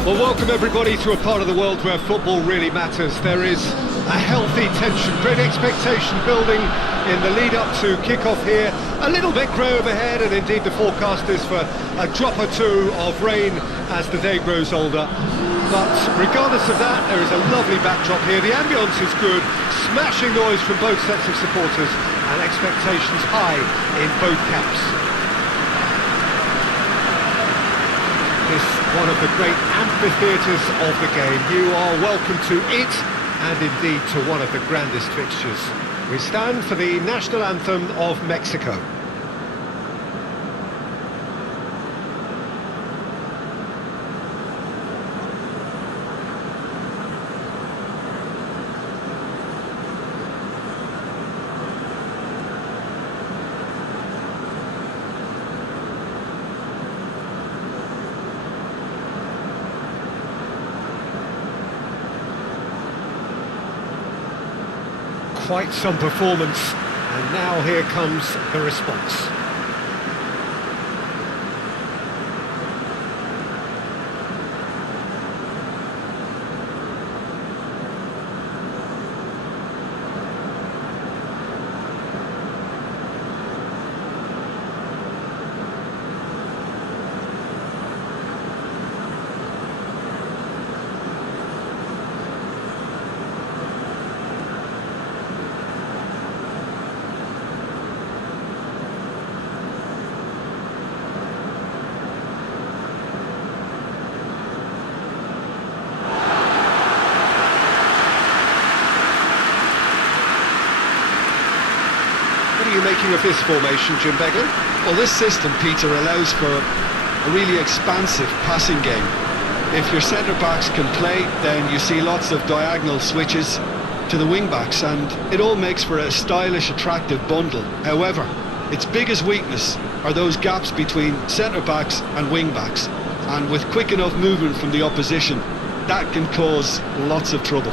Well, welcome everybody to a part of the world where football really matters. There is a healthy tension, great expectation building in the lead-up to kick-off here. A little bit grey overhead, and indeed the forecast is for a drop or two of rain as the day grows older. But regardless of that, there is a lovely backdrop here. The ambience is good, smashing noise from both sets of supporters, and expectations high in both camps. This one of the great amphitheatres of the game. You are welcome to it, and indeed to one of the grandest fixtures. We stand for the national anthem of Mexico. Quite some performance, and now here comes the response. What are you making of this formation, Jim Beglin? Well, this system, Peter, allows for a really expansive passing game. If your centre-backs can play, then you see lots of diagonal switches to the wing-backs, and it all makes for a stylish, attractive bundle. However, its biggest weakness are those gaps between centre-backs and wing-backs, and with quick enough movement from the opposition, that can cause lots of trouble.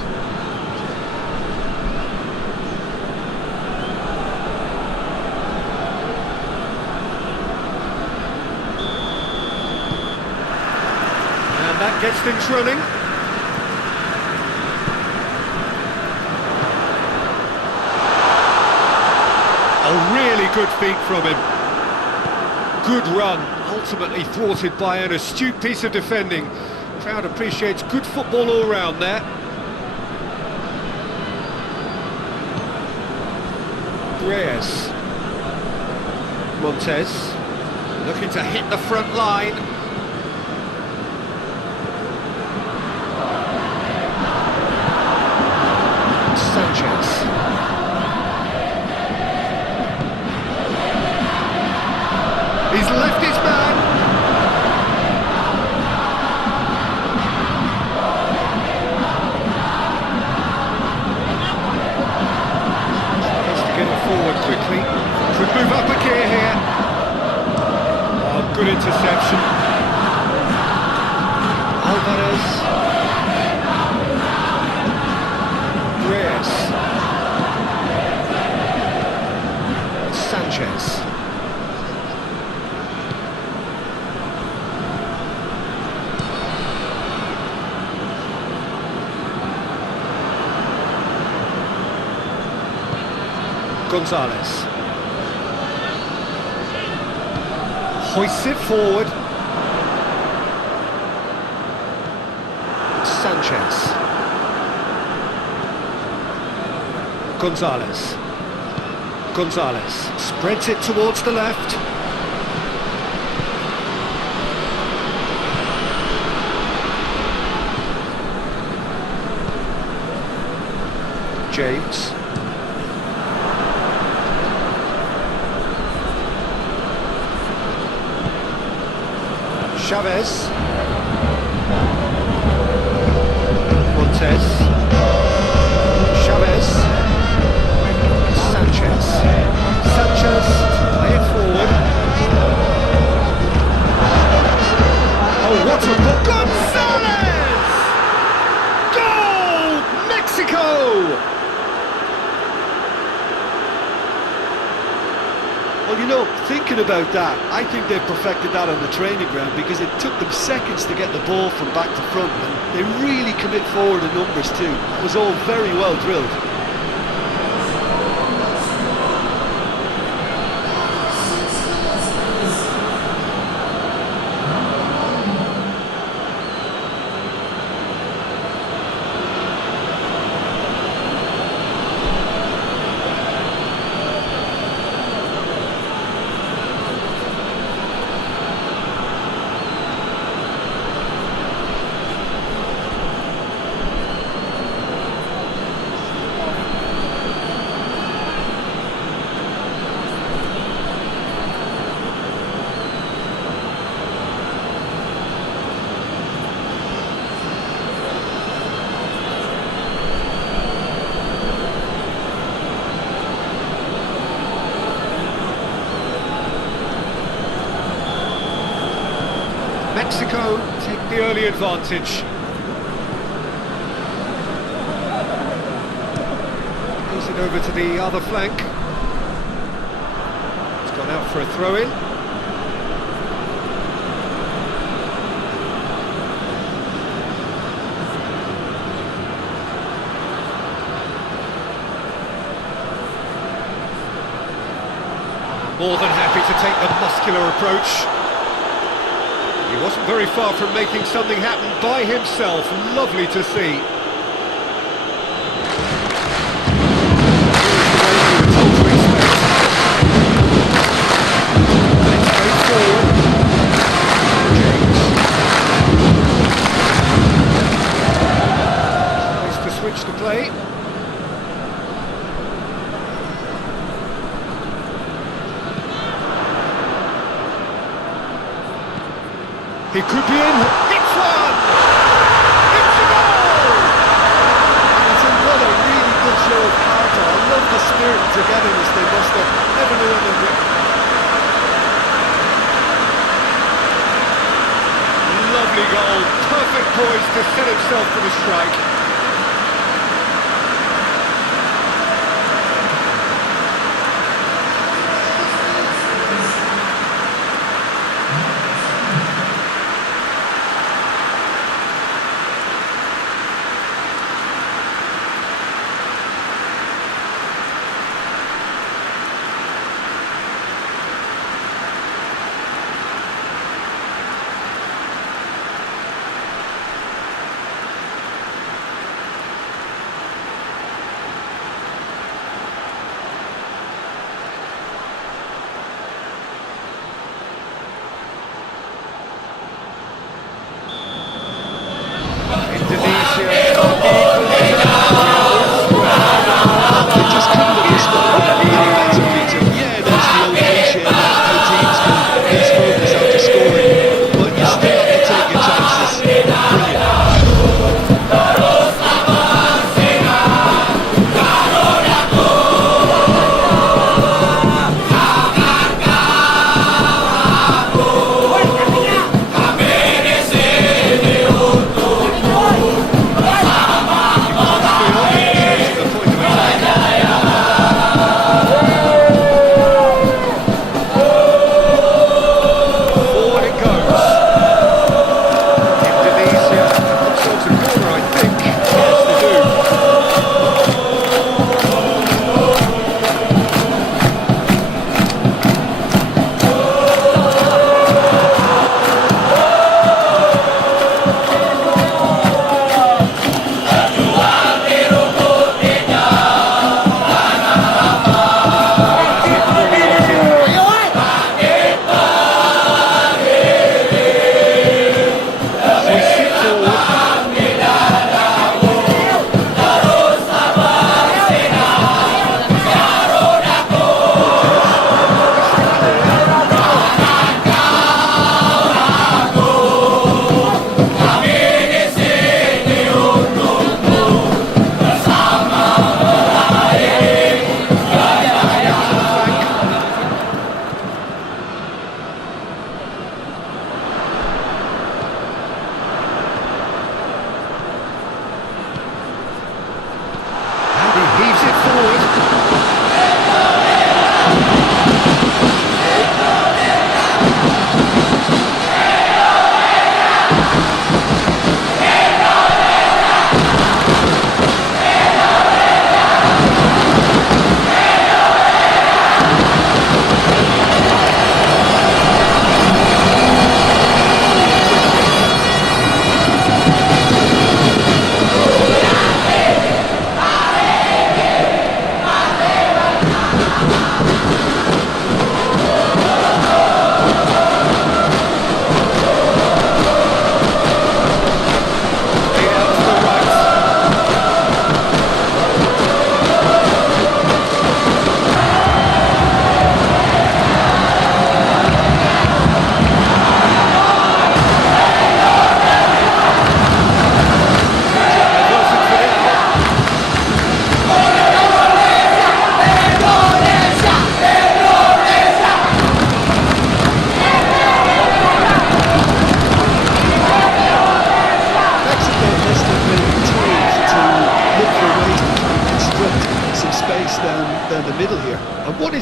That gets things running. A really good feat from him. Good run, ultimately thwarted by an astute piece of defending. Crowd appreciates good football all round there. Reyes. Montez, looking to hit the front line. Sanchez. He's left his man. Tries to get it forward quickly. Could move up a gear here. Oh, good interception. Alvarez. Sanchez. Gonzalez. Hoists it forward. Sanchez. Gonzalez spreads it towards the left. James. Chavez. Montez. Chavez. Sanchez, play it forward. Oh, what a goal! Gonzalez! Goal! Mexico! Well, Well, you know, thinking about that, I think they've perfected that on the training ground because it took them seconds to get the ball from back to front, and they really commit forward in numbers too. That was all very well drilled. Mexico take the early advantage. Plays it over to the other flank. It's gone out for a throw-in. More than happy to take the muscular approach. He wasn't very far from making something happen by himself. Lovely to see. Nice to switch the play. He could be in. It's one! It's a goal! And it's another really good show of character. I love the spirit and togetherness they must have. Never knew when they'd Lovely goal. Perfect poise to set himself for the strike.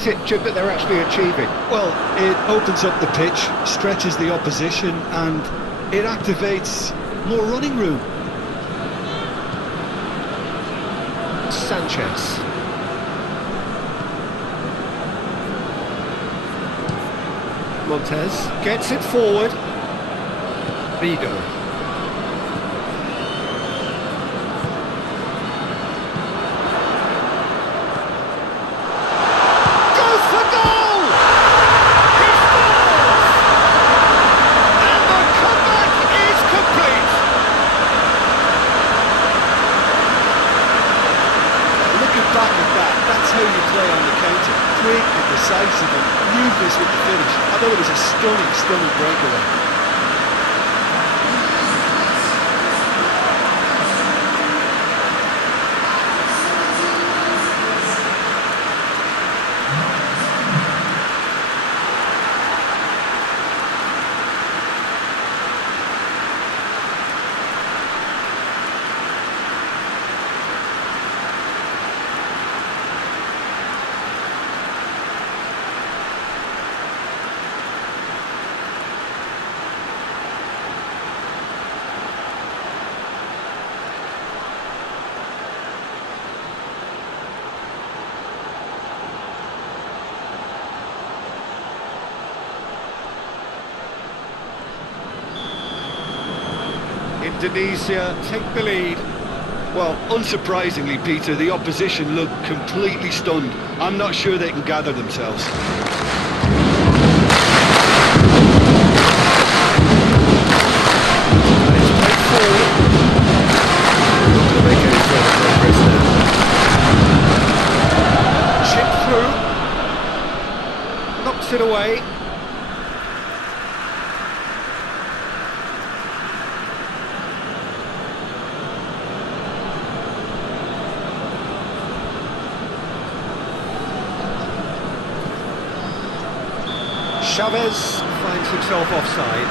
is it, Jim, that they're actually achieving? Well, it opens up the pitch, stretches the opposition, and it activates more running room. Sanchez. Montez gets it forward. Vigo. Decisive and ruthless with the finish. I thought it was a stunning breakaway. Indonesia take the lead. Well, unsurprisingly, Peter, the opposition look completely stunned. I'm not sure they can gather themselves. And it's played forward. Not going to make any further progress there. Chip through. Knocks it away. Chavez finds himself offside.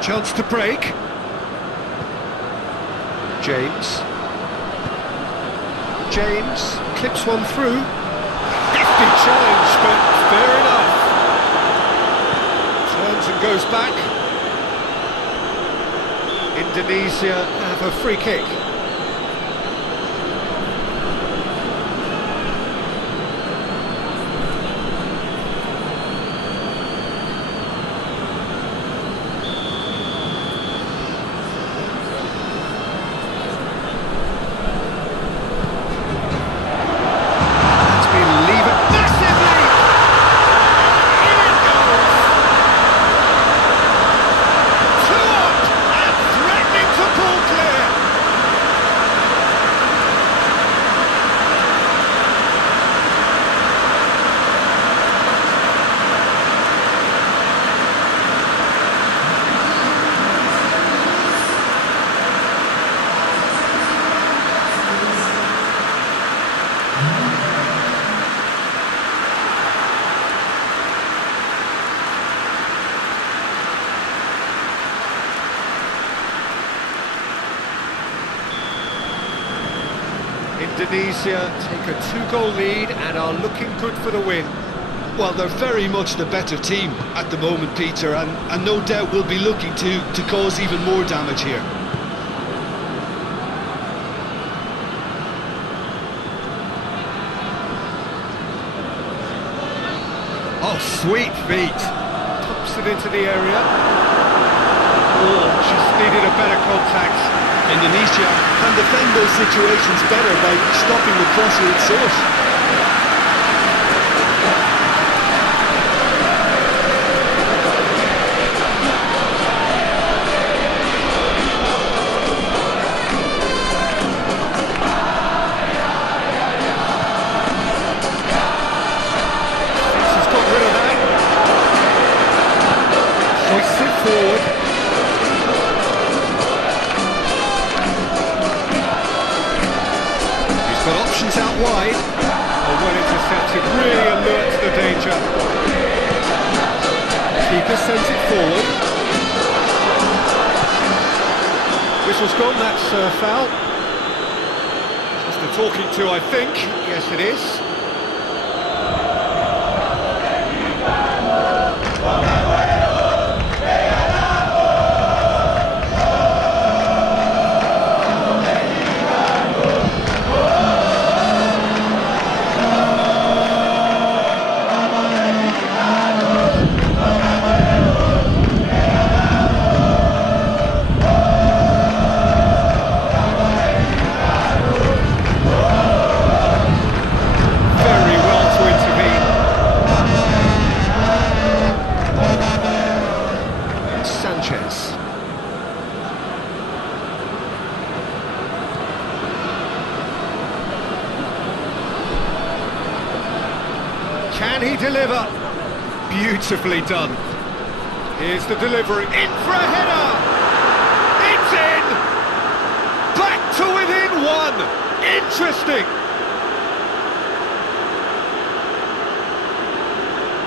Chance to break. James clips one through. Hefty challenge, but fair enough. Turns and goes back. Indonesia have a free kick. Indonesia take a two-goal lead and are looking good for the win. Well, they're very much the better team at the moment, Peter, and no doubt will be looking to cause even more damage here. Oh, sweet feet. Pops it into the area. Oh, just needed a better contact. Indonesia can defend those situations better by stopping the cross at its source. She's got rid of that. Hoists it forward. Got options out wide. Oh, well intercepted, really alert to the danger. Keeper sends it forward. Whistle's gone, that's foul. Just the talking to, I think. Yes, it is. Can he deliver? Beautifully done. Here's the delivery. In for a header! It's in! Back to within one! Interesting!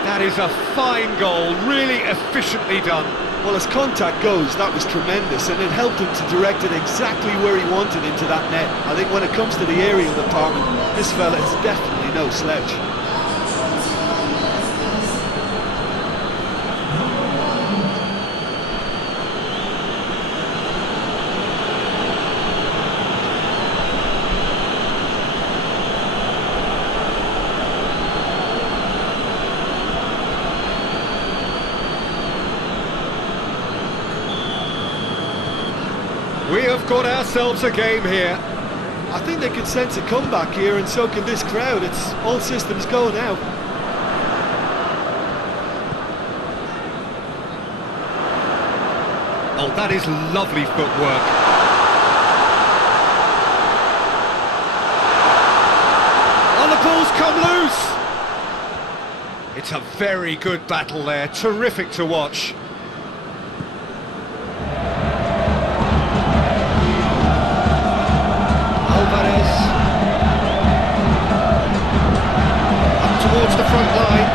That is a fine goal, really efficiently done. Well, as contact goes, that was tremendous, and it helped him to direct it exactly where he wanted into that net. I think when it comes to the aerial department, this fella is definitely no slouch. We have got ourselves a game here. I think they can sense a comeback here, and so can this crowd. It's all systems go now. Oh, that is lovely footwork. Oh, the ball's come loose. It's a very good battle there. Terrific to watch. Towards the front line.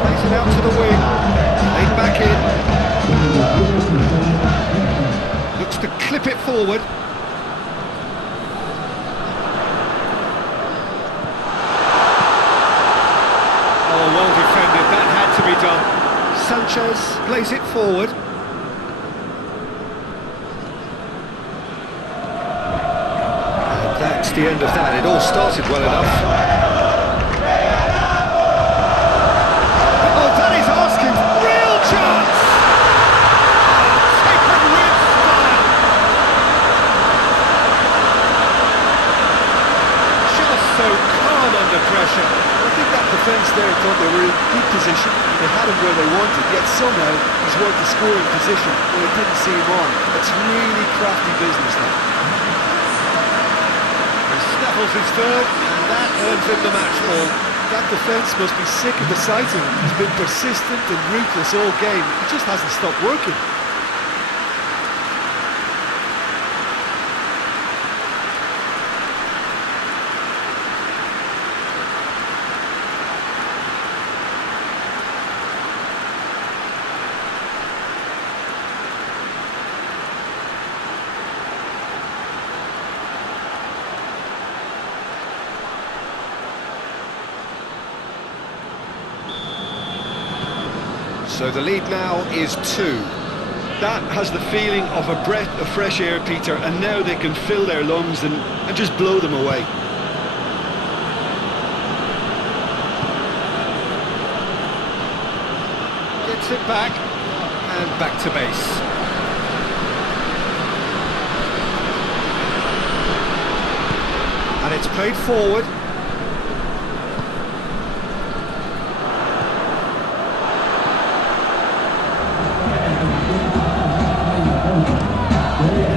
Plays it out to the wing. Played back in. Looks to clip it forward. Oh, well defended. That had to be done. Sanchez plays it forward. That's the end of that. It all started well enough. Oh, that is asking. Real chance! Taken with style. Just so calm under pressure. I think that defence there thought they were in good position. They had him where they wanted, yet somehow he's worked the scoring position when it didn't see him on. It's really crafty business now. Snaffles his third, and that earns him the match ball. That defence must be sick of the sight of him. He's been persistent and ruthless all game. He just hasn't stopped working. So the lead now is 2. That has the feeling of a breath of fresh air, Peter, and now they can fill their lungs and just blow them away. Gets it back, and back to base. And it's played forward.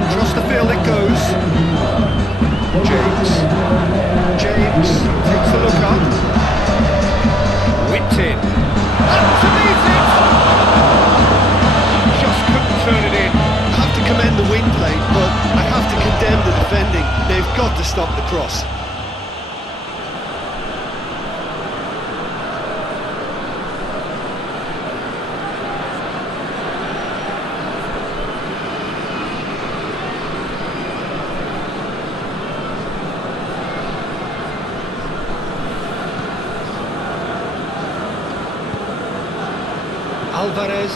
Across the field it goes. James takes a look up. Whipped in. Up to meet it! Just couldn't turn it in. I have to commend the wing play, but I have to condemn the defending. They've got to stop the cross. Alvarez.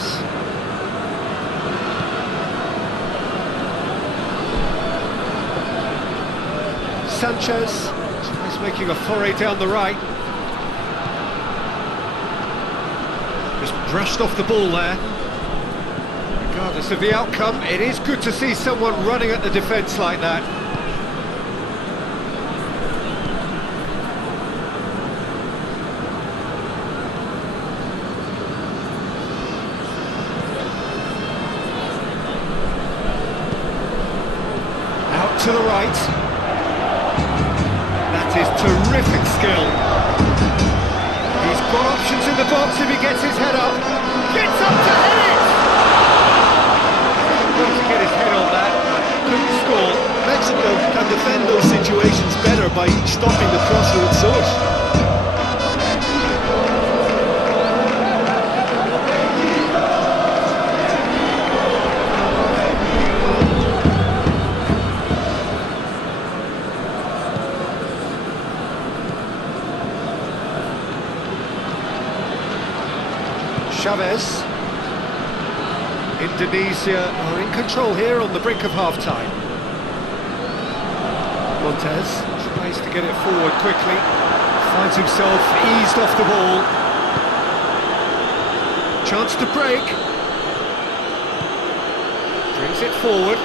Sanchez. He's making a foray down the right. Just brushed off the ball there. Regardless of the outcome, it is good to see someone running at the defence like that. To the right. That is terrific skill. He's got options in the box if he gets his head up. Gets up to hit it! Got to get his head on that. Couldn't score. Mexico can defend those situations better by stopping the cross to its source. Chavez. Indonesia are in control here on the brink of half-time. Montez tries to get it forward quickly. Finds himself eased off the ball. Chance to break. Brings it forward.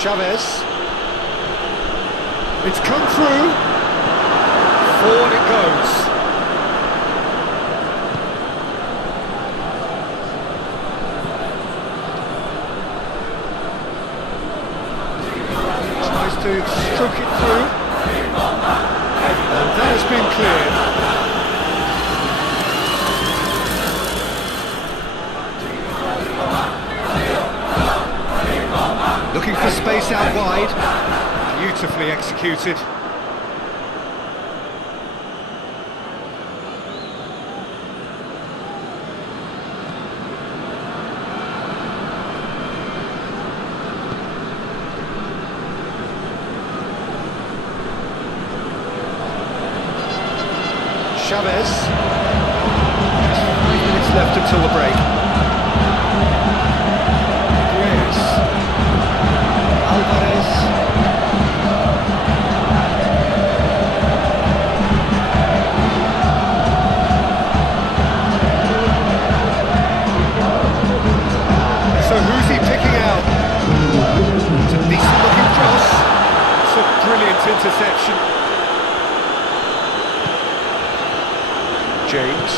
Chavez. It's come through. Forward it goes. To stroke it through, and that has been cleared. Looking for space out wide, beautifully executed. Chavez. Just 5 minutes left until the break. Reyes. Alvarez. So who's he picking out? It's a decent looking cross. It's a brilliant interception. James.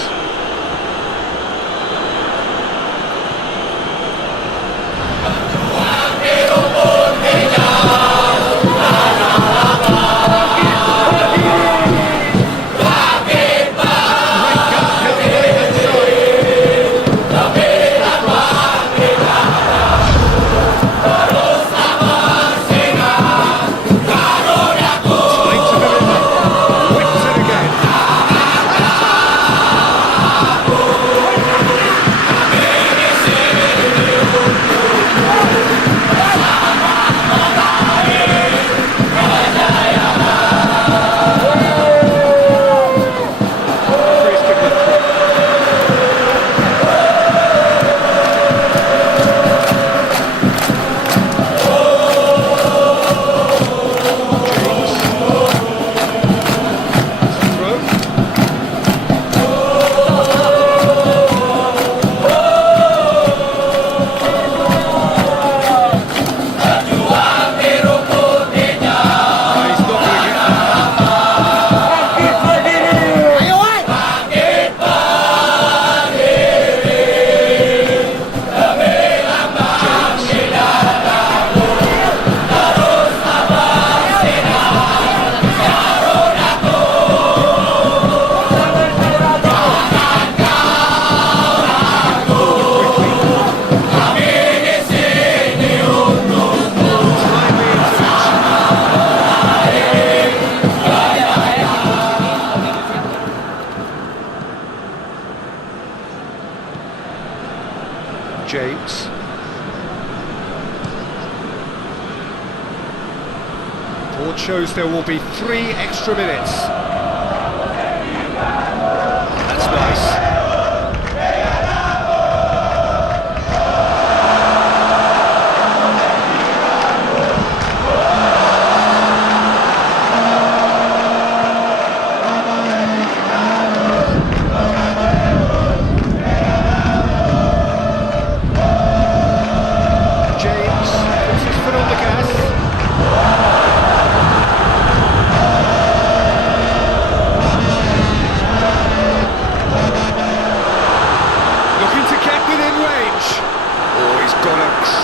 James. Board shows there will be 3 extra minutes. That's nice.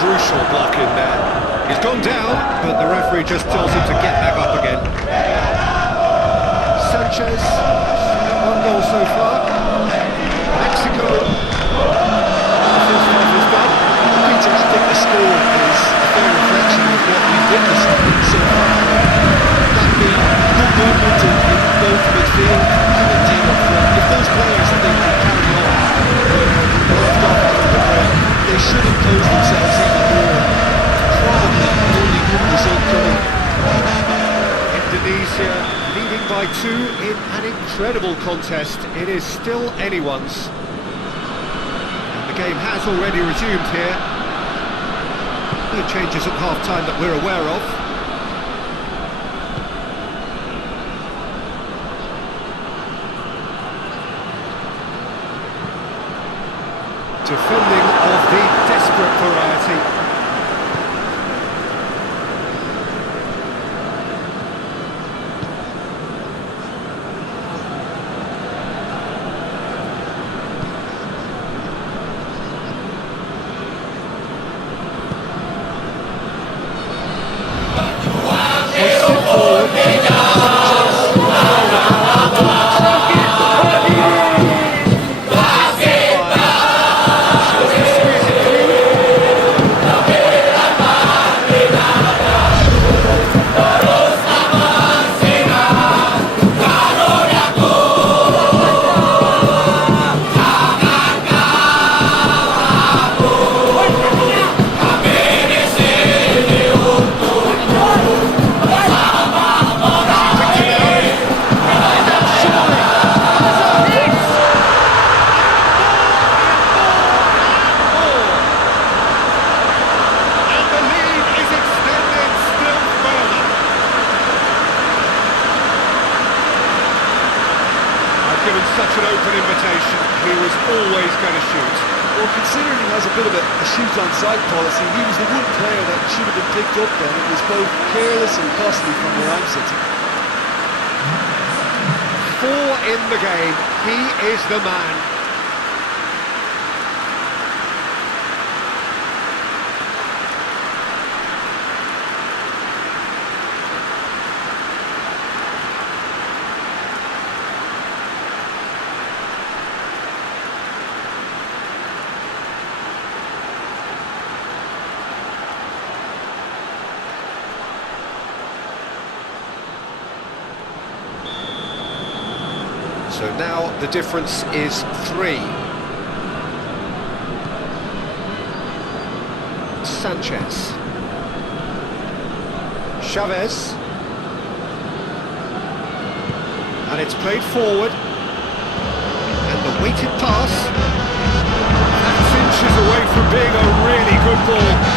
Crucial block in there. He's gone down, but the referee just tells him to get back up again. Sanchez, 1 goal so far. Mexico, the first half is done. Peter, I think the score is a fair reflection of what we've witnessed so far. That being good movement in both midfield and indeed up front. If those players think they carry on left off after the break, they should impose themselves even more. Probably only one result coming. Indonesia leading by 2 in an incredible contest. It is still anyone's. And the game has already resumed here. No changes at half-time that we're aware of. Defending of the desperate variety. Such an open invitation, he was always going to shoot. Well, considering he has a bit of a shoot-on-sight policy, he was the one player that should have been picked up then. It was both careless and costly from where I'm sitting. 4 in the game, he is the man. So now the difference is 3. Sanchez. Chavez. And it's played forward. And the weighted pass. That's inches away from being a really good ball.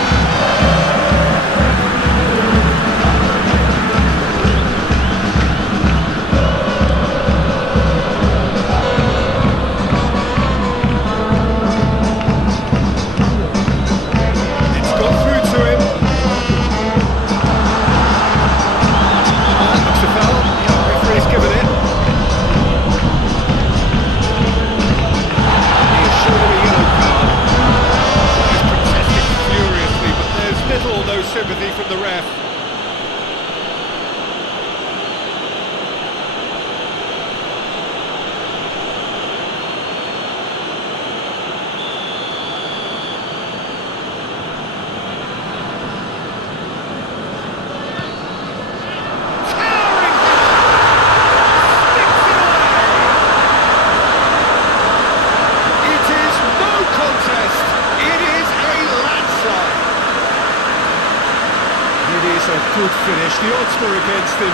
good finish. The odds were against him.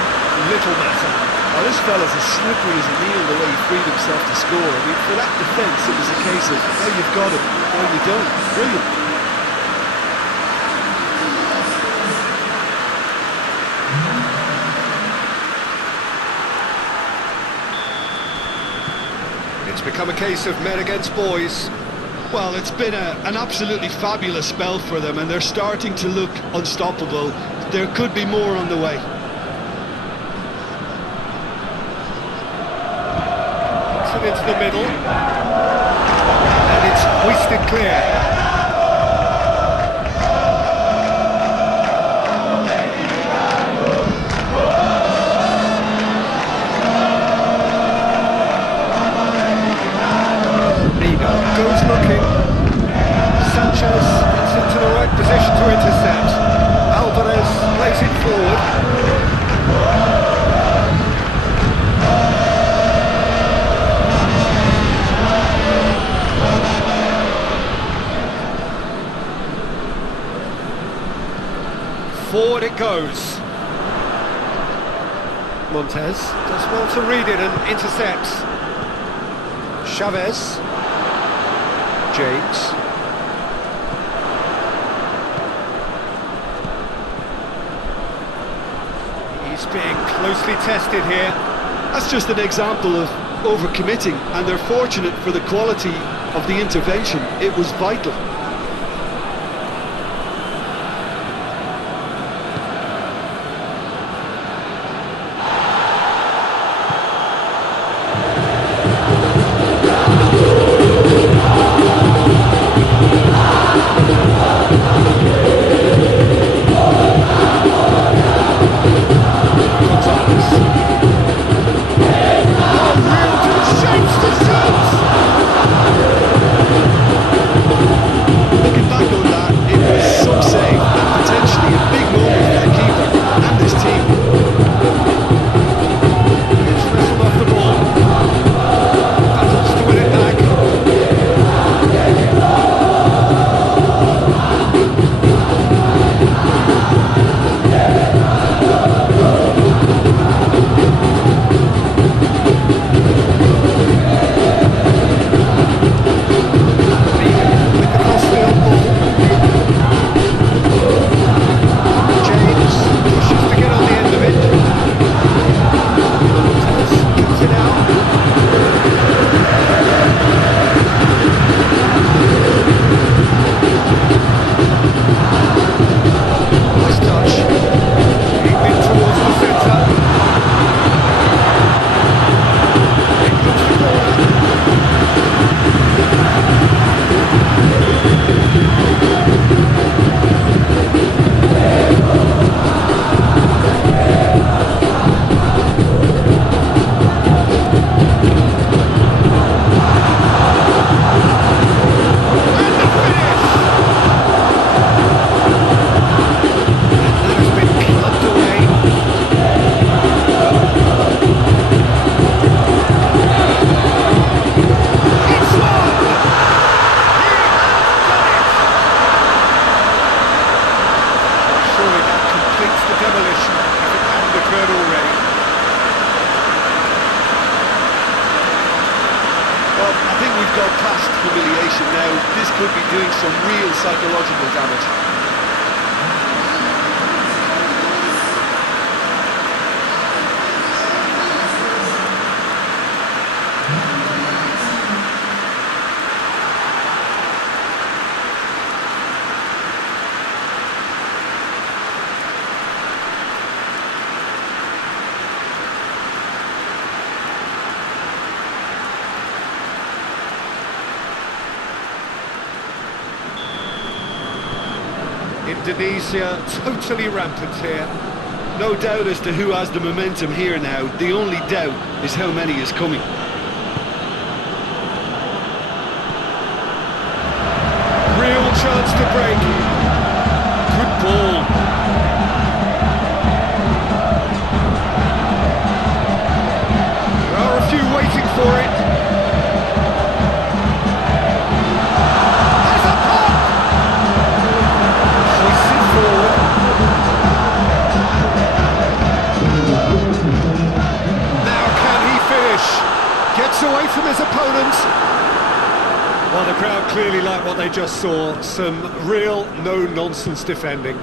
Little matter. Well, this fella's as slippery as a needle the way he freed himself to score. I mean, for that defence, it was a case of, now you've got it, now you don't. Brilliant. It's become a case of men against boys. Well, it's been an absolutely fabulous spell for them, and they're starting to look unstoppable. There could be more on the way. Puts it into the middle. And it's hoisted clear. Goes looking. Sanchez gets into the right position to intercept. Alvarez plays it forward. Forward it goes. Montez does well to read it and intercepts. Chavez. James. He's being closely tested here. That's just an example of overcommitting, and they're fortunate for the quality of the intervention. It was vital. humiliation now. This could be doing some real psychological damage. Indonesia totally rampant here. No doubt as to who has the momentum here now. The only doubt is how many is coming. Real chance to break. Good ball. There are a few waiting for it. Well, the crowd clearly like what they just saw. Some real no-nonsense defending.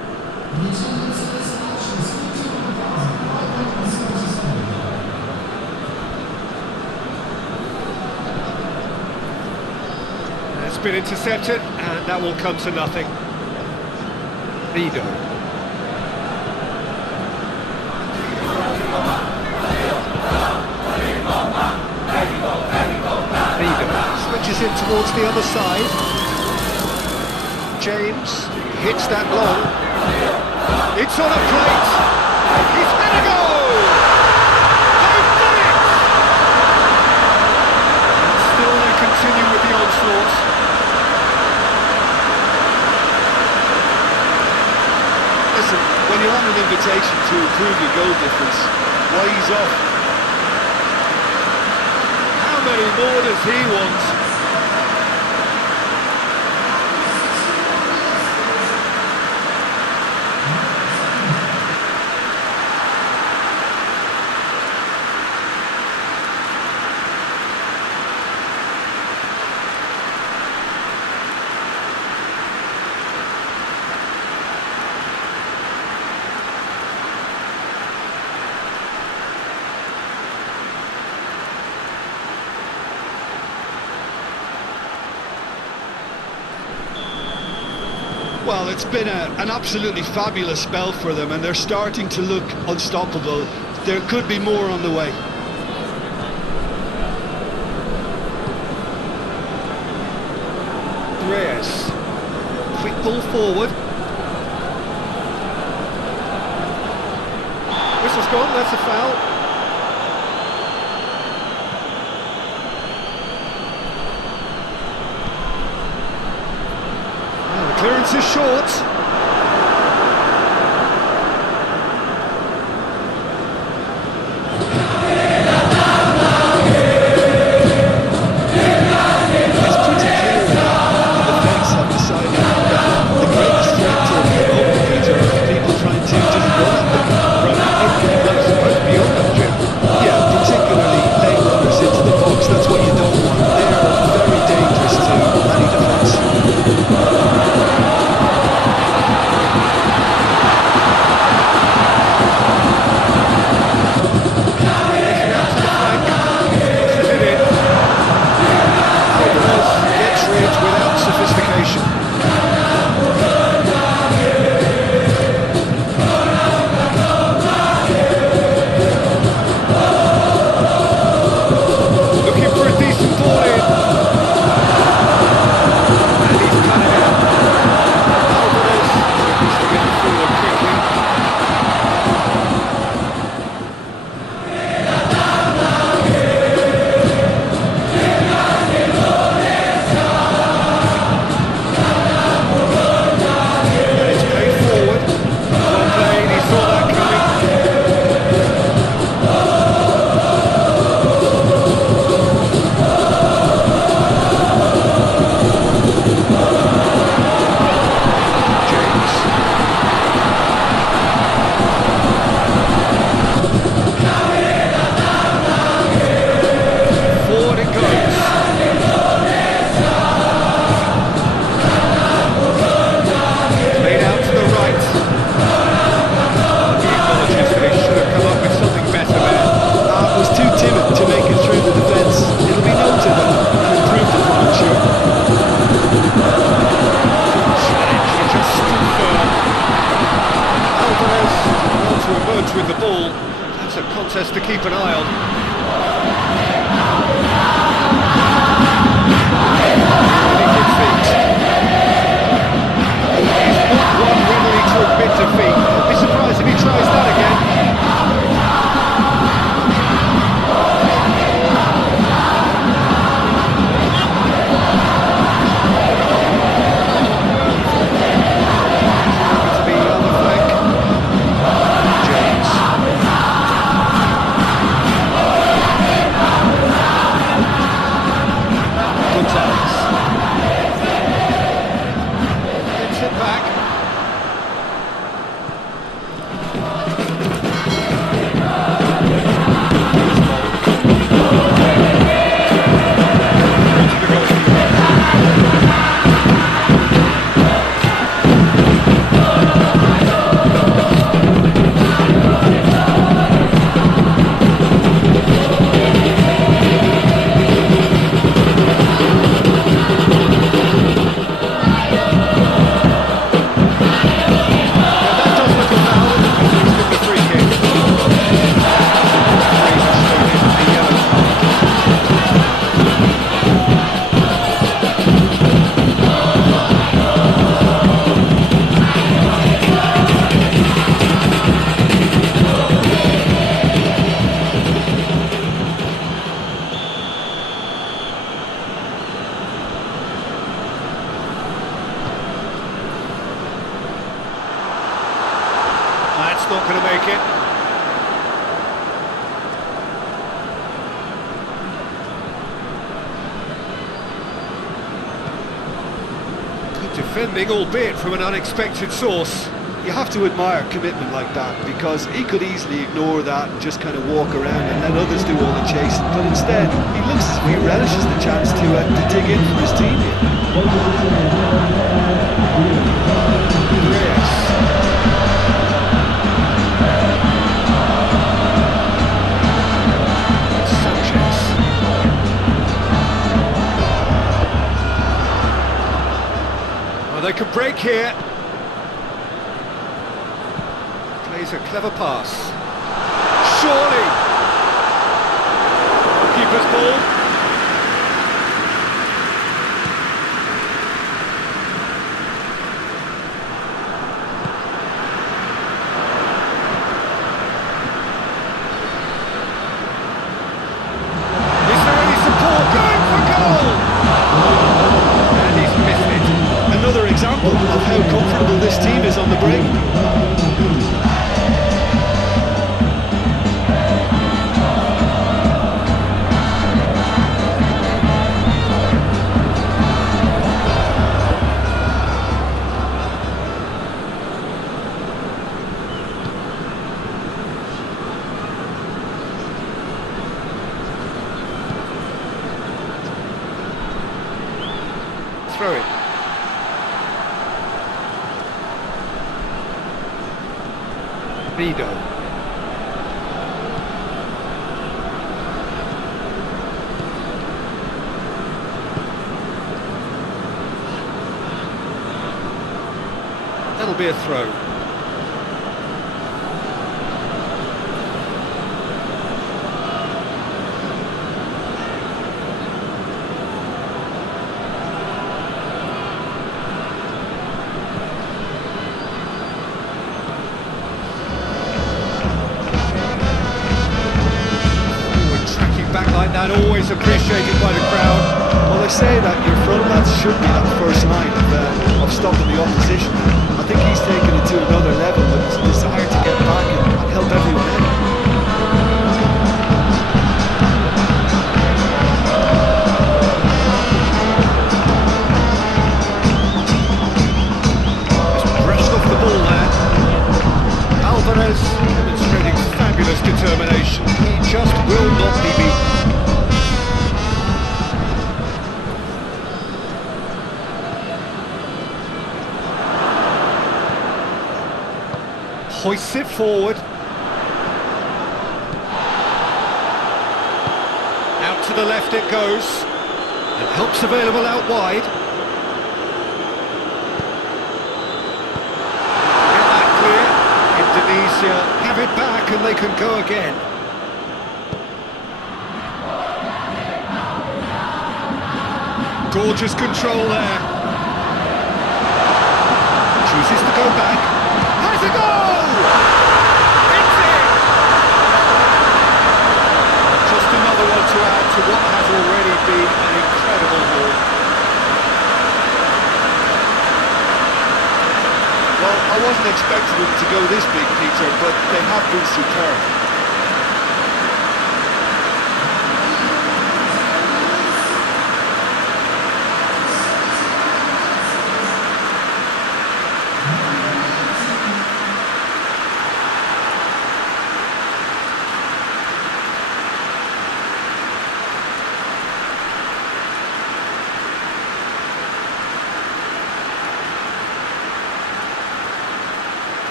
It's been intercepted, and that will come to nothing. Vido. Switches in towards the other side. James hits that long. It's on a plate. He's had a goal! They've done it! And still they continue with the onslaught. Listen, when you're on an invitation to improve your goal difference, why he's off? How many more does he want? Well, it's been an absolutely fabulous spell for them, and they're starting to look unstoppable. There could be more on the way. Reyes. Quick ball forward. Whistle's gone, that's a foul. Clearance is short. That's not going to make it. Good defending, albeit from an unexpected source. You have to admire commitment like that, because he could easily ignore that and just kind of walk around and let others do all the chasing, but instead he looks as if he relishes the chance to dig in for his team here. Yes. Sanchez. Well, they could break here. Plays a clever pass. Surely! Keeper's ball. Is there any support? Going for goal! And he's missed it. Another example of how comfortable this team is on the break. Throw it. Vido. That'll be a throw. Back like that, always appreciated by the crowd. Well, they say that your front lads should be that first line of stopping the opposition. I think he's taken it to another level with his desire to get back and help everyone out. Just brushed off the ball there. Alvarez demonstrating fabulous determination. He just will not be beaten. Hoists it forward. Out to the left it goes. And help's available out wide. Get that clear. Indonesia have it back and they can go again. Gorgeous control there. Chooses to go back. Has a goal! It's in! Just another one to add to what has already been an incredible haul. Well, I wasn't expecting them to go this big, Peter, but they have been superb.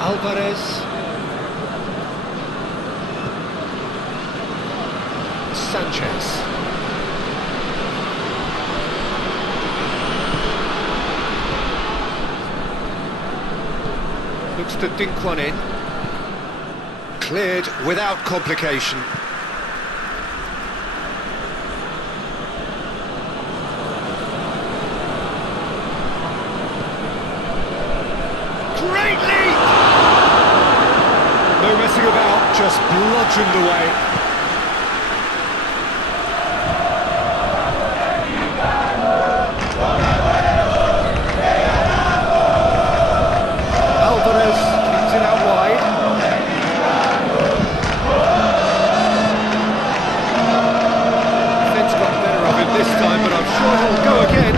Alvarez. Sanchez. Looks to dink one in. Cleared without complication. messing about, just bludgeoned away. Keeps it out wide. Defence got the better of him this time, but I'm sure he'll go again.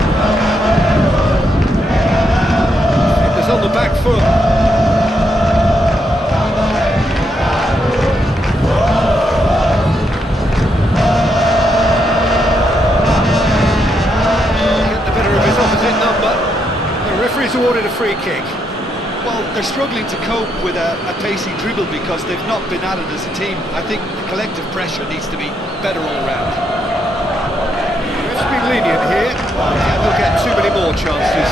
It was on the back foot. Get the better of his opposite number. The referee's awarded a free kick. Well, they're struggling to cope with a pacey dribble because they've not been at it as a team. I think the collective pressure needs to be better all round. Ref's been lenient here. We'll get too many more chances.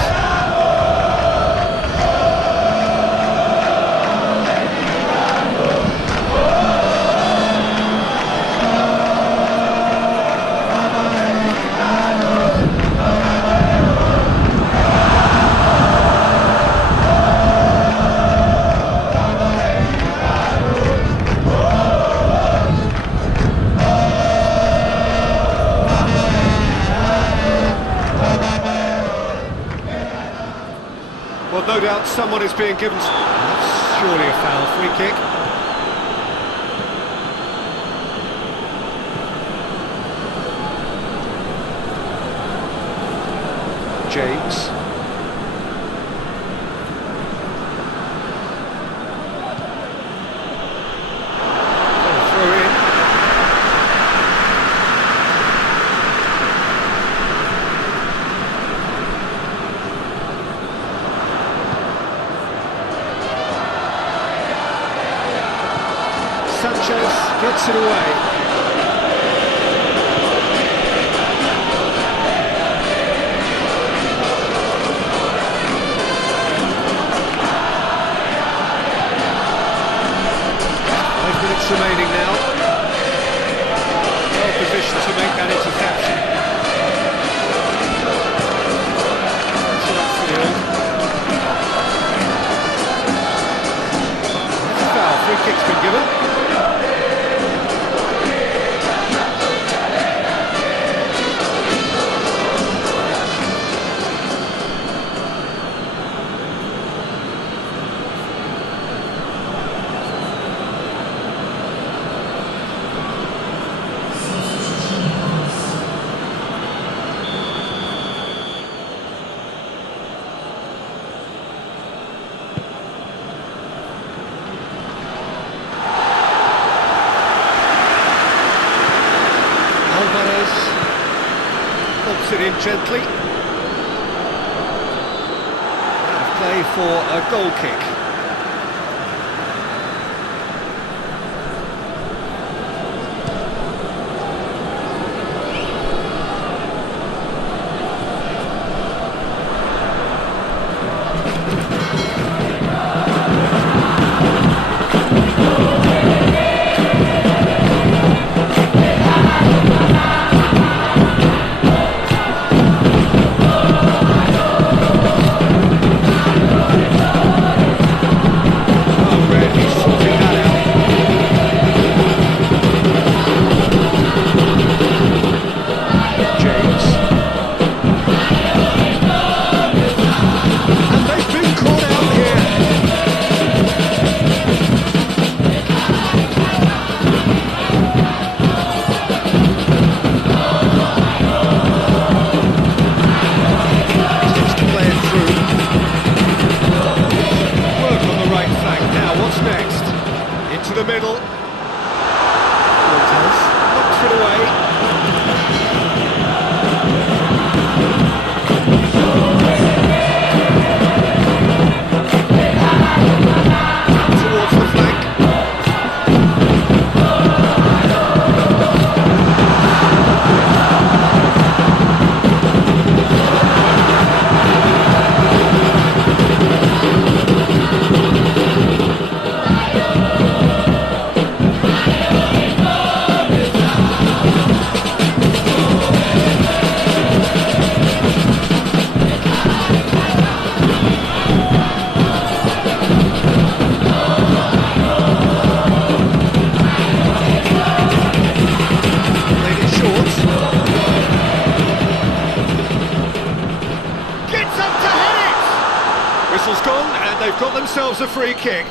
Well, no doubt someone is being given... That's surely a foul. Free kick. James. Throw in. Sanchez gets it away. Remaining now. Well positioned to make that interception. So upfield. That's a foul. Free kick's been given. Pops it in gently. Play for a goal kick. draws a free kick.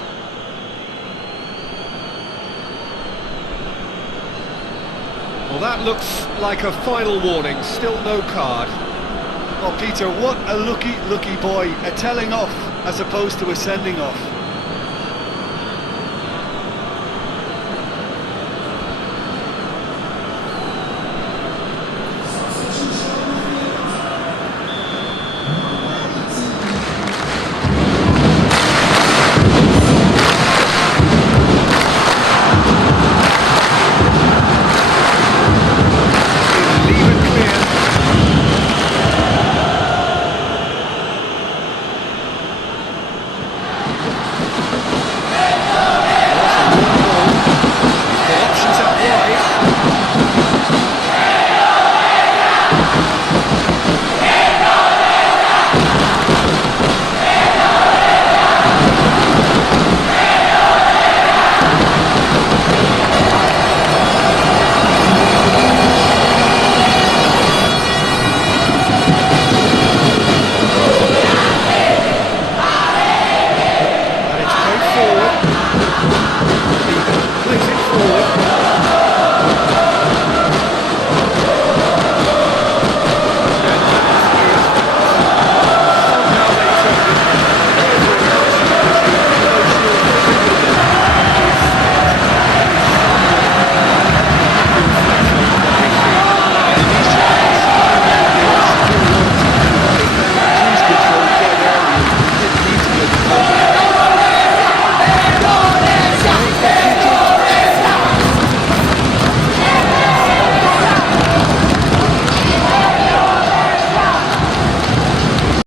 Well, that looks like a final warning, still no card. Oh, Peter, what a lucky boy. A telling off as opposed to a sending off.